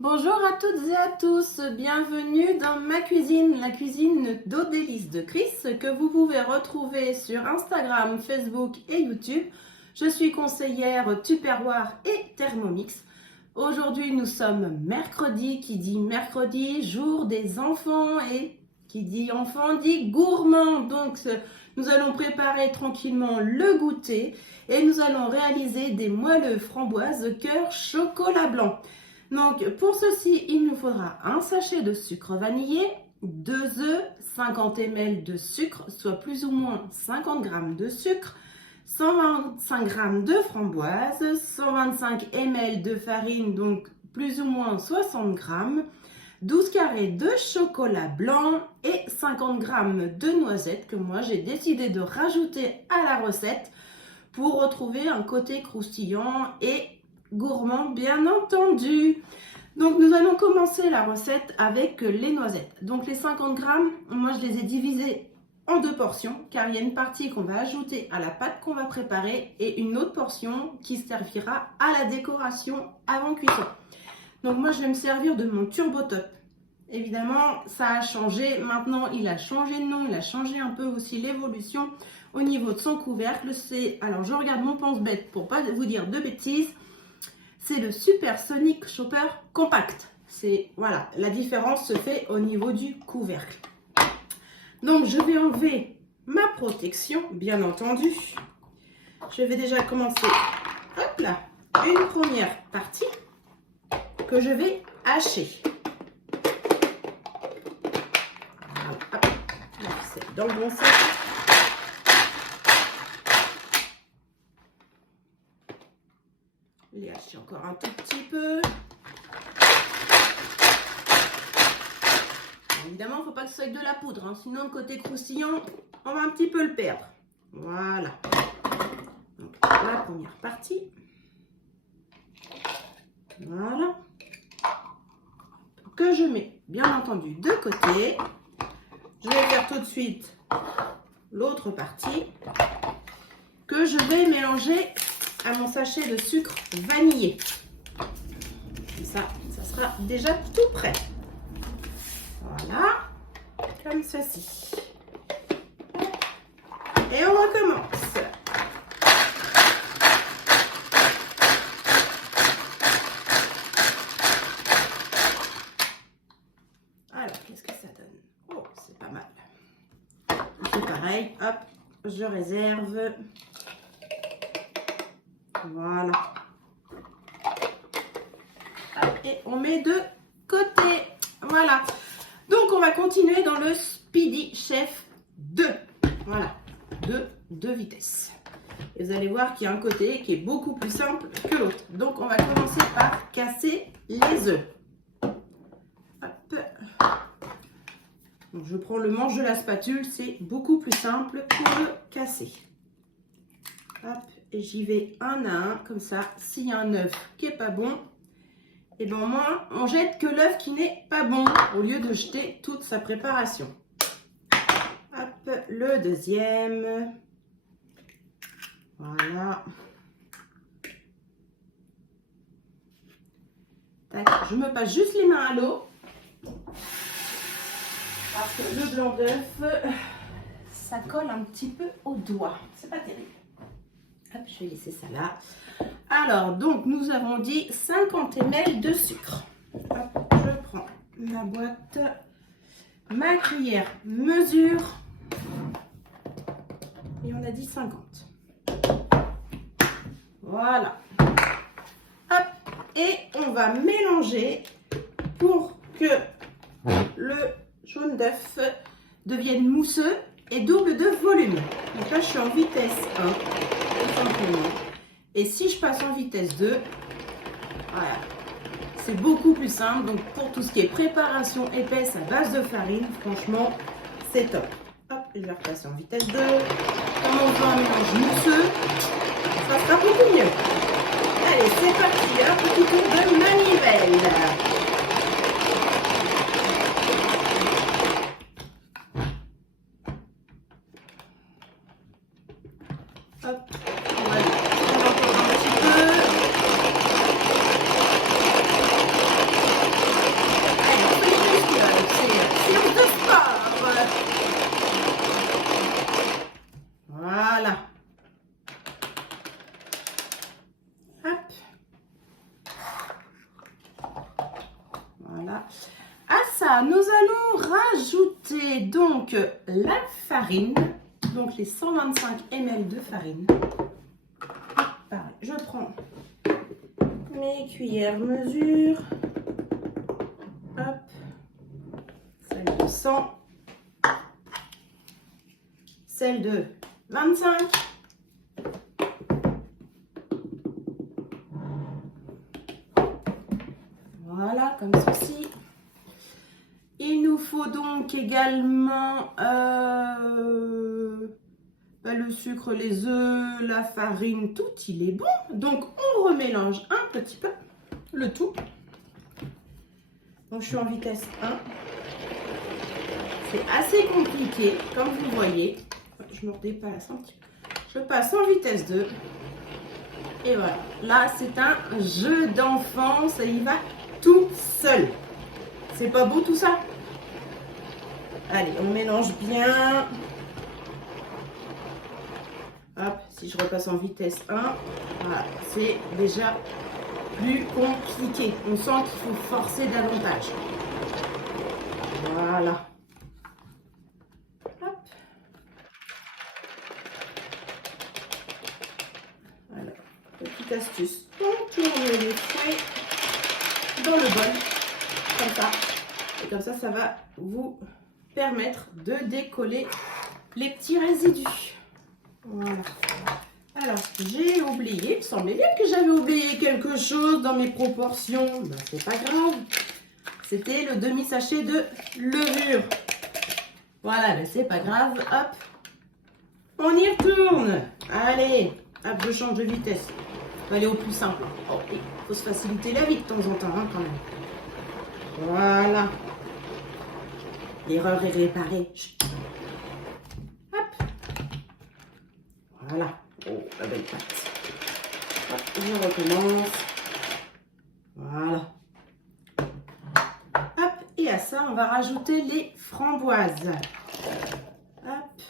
Bonjour à toutes et à tous, bienvenue dans ma cuisine, la cuisine d'Odélice de Chris, que vous pouvez retrouver sur Instagram, Facebook et YouTube. Je suis conseillère Tupperware et Thermomix. Aujourd'hui nous sommes mercredi, qui dit mercredi, jour des enfants, et qui dit enfant dit gourmand. Donc nous allons préparer tranquillement le goûter et nous allons réaliser des moelleux framboises cœur chocolat blanc. Donc pour ceci, il nous faudra un sachet de sucre vanillé, 2 œufs, 50 ml de sucre, soit plus ou moins 50 g de sucre, 125 g de framboises, 125 ml de farine, donc plus ou moins 60 g, 12 carrés de chocolat blanc et 50 g de noisettes que moi j'ai décidé de rajouter à la recette pour retrouver un côté croustillant et gourmand bien entendu. Donc nous allons commencer la recette avec les noisettes. Donc les 50 grammes, moi je les ai divisés en deux portions car il y a une partie qu'on va ajouter à la pâte qu'on va préparer et une autre portion qui servira à la décoration avant cuisson. Donc moi je vais me servir de mon Turbo Top. Évidemment ça a changé, maintenant il a changé de nom, il a changé un peu aussi l'évolution au niveau de son couvercle. Alors je regarde mon pense-bête pour pas vous dire de bêtises. C'est le Super Sonic Chopper Compact. Voilà, la différence se fait au niveau du couvercle. Donc, je vais enlever ma protection, bien entendu. Je vais déjà commencer, hop là, une première partie que je vais hacher. Voilà, hop, c'est dans le bon sens. Les hacher encore un tout petit peu. Évidemment, il ne faut pas que ce soit avec de la poudre, hein, sinon le côté croustillant, on va un petit peu le perdre. Voilà. Donc la première partie. Voilà. Que je mets, bien entendu, de côté. Je vais faire tout de suite l'autre partie que je vais mélanger à mon sachet de sucre vanillé. Et ça sera déjà tout prêt. Voilà, comme ceci. Et on recommence. Alors, qu'est-ce que ça donne? Oh, c'est pas mal. C'est pareil, hop, je réserve. Voilà. Et on met de côté. Voilà. Donc, on va continuer dans le Speedy Chef 2. Voilà. 2 vitesses. Et vous allez voir qu'il y a un côté qui est beaucoup plus simple que l'autre. Donc, on va commencer par casser les œufs. Hop. Donc, je prends le manche de la spatule. C'est beaucoup plus simple pour le casser. Hop. Et j'y vais un à un, comme ça. S'il y a un œuf qui n'est pas bon, et bien au moins, on jette que l'œuf qui n'est pas bon, au lieu de jeter toute sa préparation. Hop, le deuxième. Voilà. Tac, je me passe juste les mains à l'eau. Parce que le blanc d'œuf, ça colle un petit peu au doigt. C'est pas terrible. Hop, je vais laisser ça là. Alors, donc, nous avons dit 50 ml de sucre. Hop, je prends ma boîte, ma cuillère mesure. Et on a dit 50. Voilà. Hop, et on va mélanger pour que le jaune d'œuf devienne mousseux et double de volume. Donc là, je suis en vitesse 1. Tout simplement. Et si je passe en vitesse 2, voilà, c'est beaucoup plus simple. Donc pour tout ce qui est préparation épaisse à base de farine, franchement, c'est top. Hop, je vais repasser en vitesse 2. Comme on veut un mélange mousseux, ça sera beaucoup mieux. Allez, c'est parti, un petit tour de manivelle. Hop, on va prendre encore un petit peu. Voilà. À ça, nous allons rajouter donc la farine, donc les 125 ml de farine. Pareil, je prends mes cuillères mesure. Hop, celle de 100, celle de 25. Voilà, comme ceci. Il nous faut donc également le sucre, les œufs, la farine, tout il est bon. Donc on remélange un petit peu le tout. Donc je suis en vitesse 1. C'est assez compliqué, comme vous voyez. Je me redépasse un petit peu. Je passe en vitesse 2. Et voilà. Là, c'est un jeu d'enfant. Ça y va tout seul. C'est pas beau tout ça? Allez, on mélange bien. Hop, si je repasse en vitesse 1, voilà, c'est déjà plus compliqué. On sent qu'il faut forcer davantage. Voilà. Hop. Voilà. Petite astuce. On tourne les feuilles dans le bol. Comme ça. Et comme ça, ça va vous permettre de décoller les petits résidus. Voilà. Alors, j'ai oublié, il me semblait bien que j'avais oublié quelque chose dans mes proportions. Ben, c'est pas grave. C'était le demi-sachet de levure. Voilà, ben, c'est pas grave. Hop. On y retourne. Allez. Hop, je change de vitesse. On va aller au plus simple. Oh, il faut se faciliter la vie de temps en temps, hein, quand même. Voilà. L'erreur est réparée. Chut. Hop. Voilà. Oh, la belle pâte. Hop, je recommence. Voilà. Hop, et à ça, on va rajouter les framboises. Hop.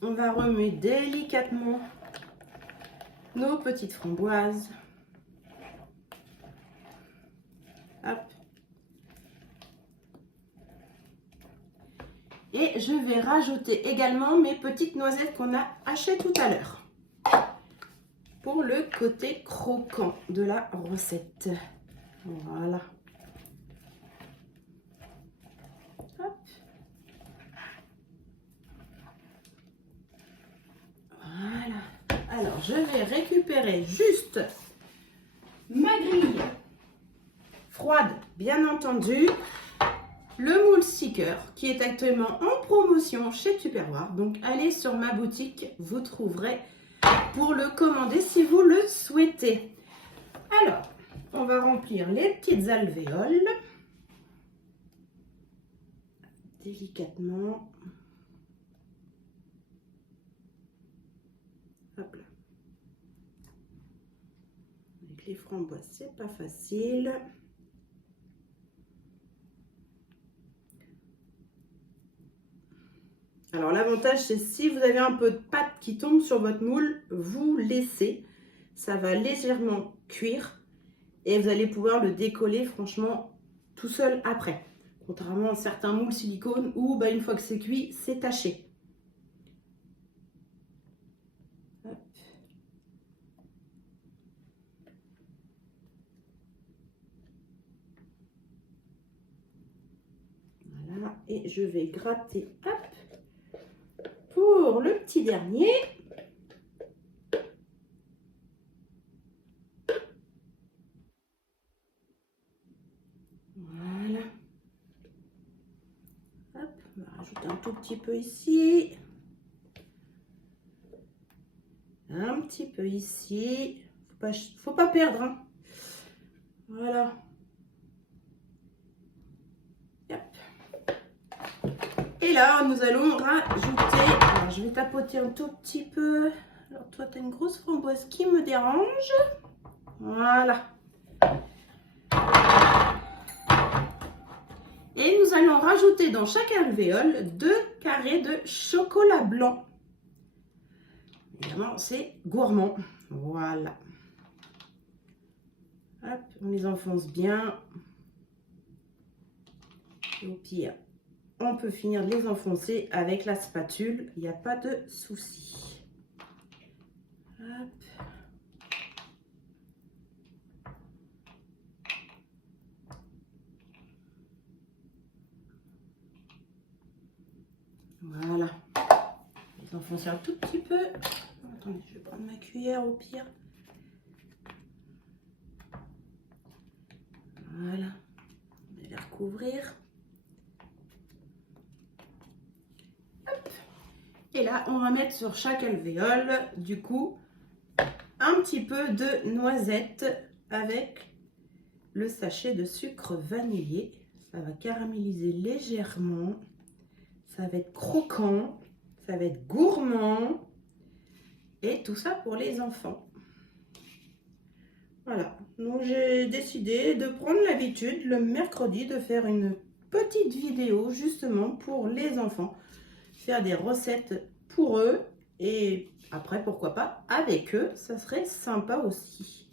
On va remuer délicatement nos petites framboises. Hop. Et je vais rajouter également mes petites noisettes qu'on a hachées tout à l'heure. Pour le côté croquant de la recette. Voilà. Hop. Voilà. Alors, je vais récupérer juste ma grille froide, bien entendu. Le moule sticker qui est actuellement en promotion chez Tupperware. Donc, allez sur ma boutique, vous trouverez pour le commander si vous le souhaitez. Alors, on va remplir les petites alvéoles. Délicatement. Hop là. Avec les framboises, c'est pas facile. Alors l'avantage, c'est si vous avez un peu de pâte qui tombe sur votre moule, vous laissez. Ça va légèrement cuire et vous allez pouvoir le décoller franchement tout seul après. Contrairement à certains moules silicone où une fois que c'est cuit, c'est taché. Hop. Voilà, et je vais gratter, hop, pour le petit dernier. Voilà. Hop, on va rajouter un tout petit peu ici. Un petit peu ici. Faut pas perdre, hein. Voilà. Hop. Et là, nous allons rajouter. Alors, je vais tapoter un tout petit peu. Alors, toi, tu as une grosse framboise qui me dérange. Voilà. Et nous allons rajouter dans chaque alvéole 2 carrés de chocolat blanc. Évidemment, c'est gourmand. Voilà. Hop, on les enfonce bien. Et au pire, on peut finir de les enfoncer avec la spatule, il n'y a pas de souci. Hop. Voilà. Les enfoncer un tout petit peu. Attendez, je vais prendre ma cuillère au pire. Voilà. On va les recouvrir. Hop. Et là, on va mettre sur chaque alvéole, du coup, un petit peu de noisette avec le sachet de sucre vanillé. Ça va caraméliser légèrement. Ça va être croquant. Ça va être gourmand. Et tout ça pour les enfants. Voilà. Donc j'ai décidé de prendre l'habitude le mercredi de faire une petite vidéo justement pour les enfants. Faire des recettes pour eux. Et après, pourquoi pas, avec eux, ça serait sympa aussi.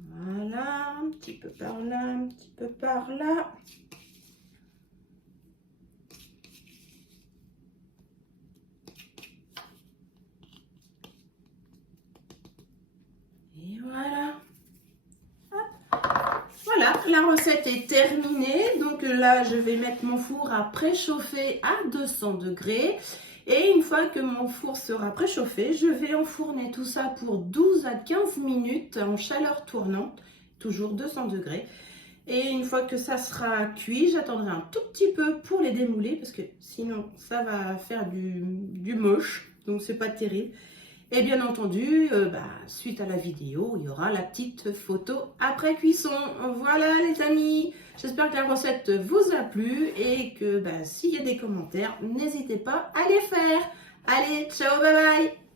Voilà, un petit peu par là, un petit peu par là. Et voilà. Hop. Voilà, la recette est terminée. Donc là, je vais mettre mon four à préchauffer à 200 degrés. Et une fois que mon four sera préchauffé, je vais enfourner tout ça pour 12 à 15 minutes en chaleur tournante, toujours 200 degrés. Et une fois que ça sera cuit, j'attendrai un tout petit peu pour les démouler parce que sinon ça va faire du moche, donc c'est pas terrible. Et bien entendu, suite à la vidéo, il y aura la petite photo après cuisson. Voilà les amis, j'espère que la recette vous a plu et que s'il y a des commentaires, n'hésitez pas à les faire. Allez, ciao, bye bye.